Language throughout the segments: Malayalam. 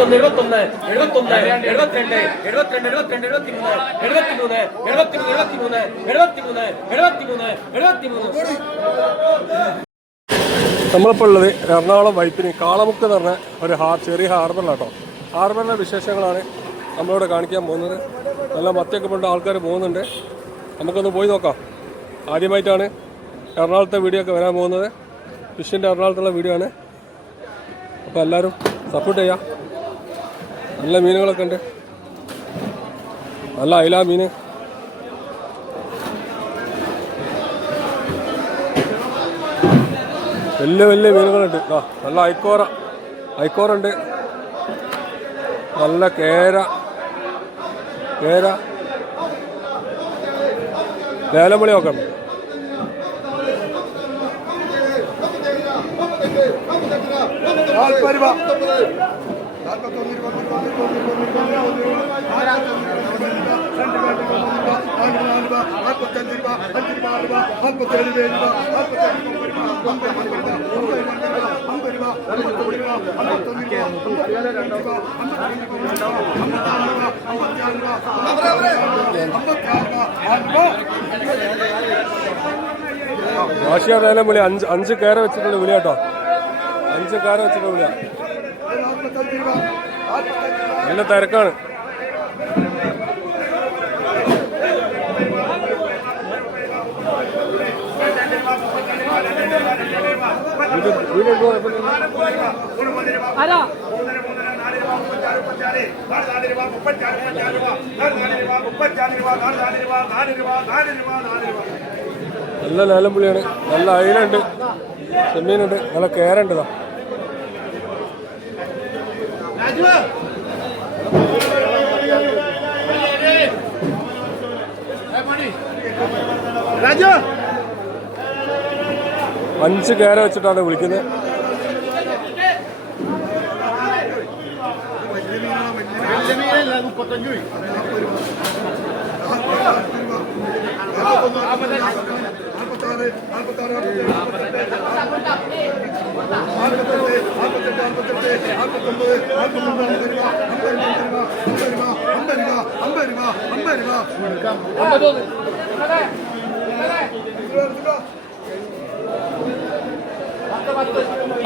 എഴുപത്തൊന്ന് എഴുപത്തൊന്ന് എഴുപത്തൊന്ന് എഴുപത്തിരണ്ട് എഴുപത്തിരണ്ട് എഴുപത്തിരണ്ട് എഴുപത്തിമൂന്ന് എഴുപത്തിമൂന്ന് എഴുപത്തിമൂന്ന് എഴുപത്തിമൂന്ന് എഴുപത്തിമൂന്ന് എഴുപത്തിമൂന്ന് എഴുപത്തിമൂന്ന്. നമ്മളിപ്പോൾ ഉള്ളത് എറണാകുളം വൈപ്പിന് കാളമുക്ക് എന്ന് പറഞ്ഞ ഒരു ഹാർ ചെറിയ ഹാർബറിലാട്ടോ ഹാർബറിലെ വിശേഷങ്ങളാണ് നമ്മളിവിടെ കാണിക്കാൻ പോകുന്നത്. നല്ല മത്തിയൊക്കെ കൊണ്ട് ആൾക്കാർ പോകുന്നുണ്ട്. നമുക്കൊന്ന് പോയി നോക്കാം. ആദ്യമായിട്ടാണ് എറണാകുളത്തെ വീഡിയോ ഒക്കെ വരാൻ പോകുന്നത്. ഫിഷിന്റെ എറണാകുളത്തുള്ള വീഡിയോ ആണ്. അപ്പോൾ എല്ലാവരും സപ്പോർട്ട് ചെയ്യാം. നല്ല മീനുകളൊക്കെ ഉണ്ട്. നല്ല അയില മീൻ വലിയ വലിയ മീനുകളുണ്ട്. ആ നല്ല ഐക്കോറ. ഐക്കോറ ഉണ്ട്. നല്ല കേര. കേര. ലേലമണിയൊക്കെ ഉണ്ട്. വാശിയ ലേലമണി അഞ്ച് അഞ്ച് കയറി വെച്ചിട്ടുള്ള വിളിയാട്ടോ അഞ്ച് കയറി വെച്ചിട്ടുള്ള വില നല്ല തിരക്കാണ്. നല്ല ലേലം പുളിയാണ് നല്ല അയിലുണ്ട്. ചെമ്മീനുണ്ട്. നല്ല കേരുണ്ട് ഇതാ അഞ്ച് കേര വെച്ചിട്ടാണ് വിളിക്കുന്നത്.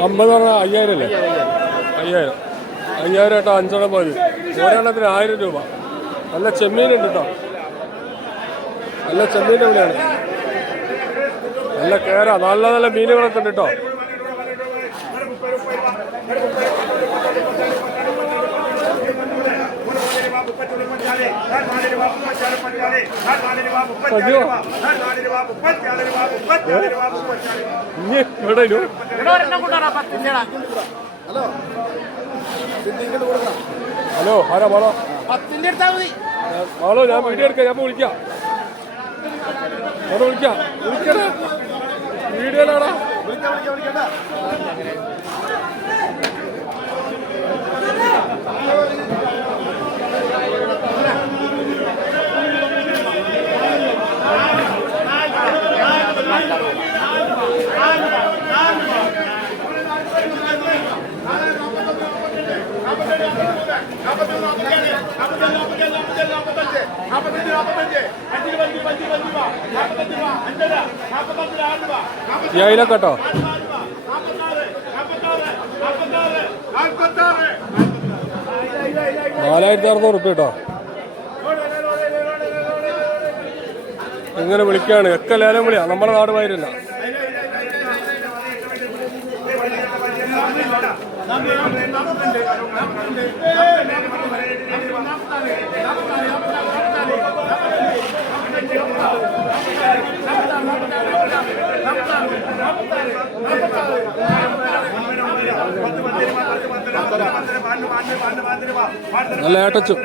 അമ്പത് പറഞ്ഞാൽ അയ്യായിരം അല്ലേ? അയ്യായിരം. അയ്യായിരം ഏട്ടാ അഞ്ചെണ്ണം മതി ഒരെണ്ണത്തിന് ആയിരം രൂപ. നല്ല ചെമ്മീനുണ്ട് കേട്ടോ നല്ല ചെമ്മീന്റെ വിലയാണ്. നല്ല കേര നല്ല നല്ല മീനുകളൊക്കെ ഉണ്ട് കേട്ടോ. അയ്യോ. ഇനി ഇവിടെ ഇരു. ഹലോ. ആരാ മോളോ? പത്തിന്റെ മതി. ഞാൻ വീഡിയോ എടുക്കാം ഞാൻ വിളിക്കാം. വിളിക്കാം. മോളെ വിളിക്കാം വിളിക്കടാ വീഡിയോയിലാടാ വിളിക്കാം വിളിക്കാം വിളിക്കണ്ട ഈ അയിലൊക്കെ കേട്ടോ നാലായിരത്തി അറുന്നൂറ് ഉപ്പ് കേട്ടോ ഇങ്ങനെ വിളിക്കുകയാണ് ഒക്കെ ലേലം വിളിയാ നമ്മുടെ നാട് മാതിരില്ല നല്ല ഏട്ടച്ചു.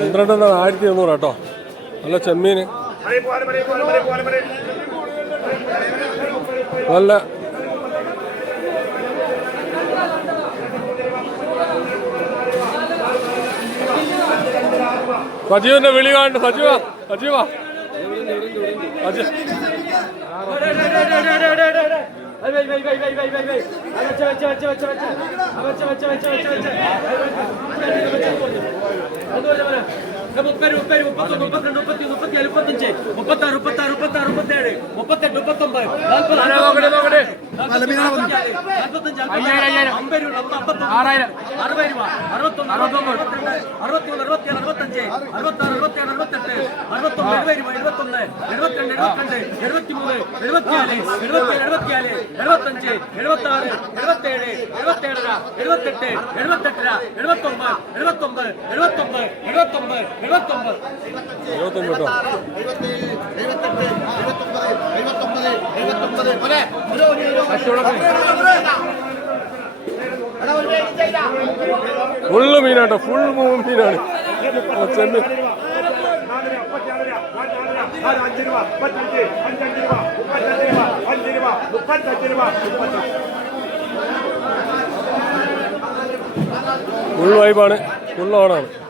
പന്ത്രണ്ട് ആയിരത്തി എണ്ണൂറ് കേട്ടോ. നല്ല ചെമ്മീന്. നല്ല സജീവന്റെ വിളി കണ്ട് സജീവ സജീവ. മുപ്പത് മുപ്പത് മുപ്പത്തൊന്ന് മുപ്പത്തിരണ്ട് മുപ്പത്തി മുപ്പത്തിയേഴ് മുപ്പത്തഞ്ച് മുപ്പത്താറ് മുപ്പത്താറ് മുപ്പത്താറ് മുപ്പത്തേഴ് മുപ്പത്തെട്ട് മുപ്പത്തൊമ്പത് നാൽപ്പത് അമ്പത് രൂപ അമ്പത്തൊന്ന് അറുപത് രൂപ അറുപത്തൊന്ന് അറുപത്തൊമ്പത് അറുപത്തിമൂന്ന് അറുപത്തിയേഴ് അറുപത്തഞ്ച് അറുപത്താറ് അറുപത്തേഴ് അറുപത്തെട്ട് അറുപത്തൊമ്പത് എഴുപത് രൂപ എഴുപത്തൊന്ന് എഴുപത്തിരണ്ട് എഴുപത്തിരണ്ട് എഴുപത്തിമൂന്ന് എഴുപത്തിനാല് എഴുപത്തിയേഴ് എഴുപത്തിനാല് എഴുപത്തഞ്ച് എഴുപത്താറ് എഴുപത്തേഴ് എഴുപത്തേഴര എഴുപത്തെട്ട് എഴുപത്തെട്ടര എഴുപത്തൊമ്പത് എഴുപത്തൊമ്പത് എഴുപത്തൊമ്പത് എഴുപത്തൊമ്പത് എഴുപത്തൊമ്പത്. ഫുള്ള് മീനാട്ടോ ഫുൾ മീനാണ് ചെന്ന് അഞ്ച് രൂപ മുപ്പത്തഞ്ച് അഞ്ചഞ്ച് രൂപ മുപ്പത്തഞ്ച് രൂപ അഞ്ച് രൂപ മുപ്പത്തഞ്ച് രൂപ മുപ്പത്തഞ്ച് ഫുൾ വൈബാണ് ഫുൾ ഓണാണ്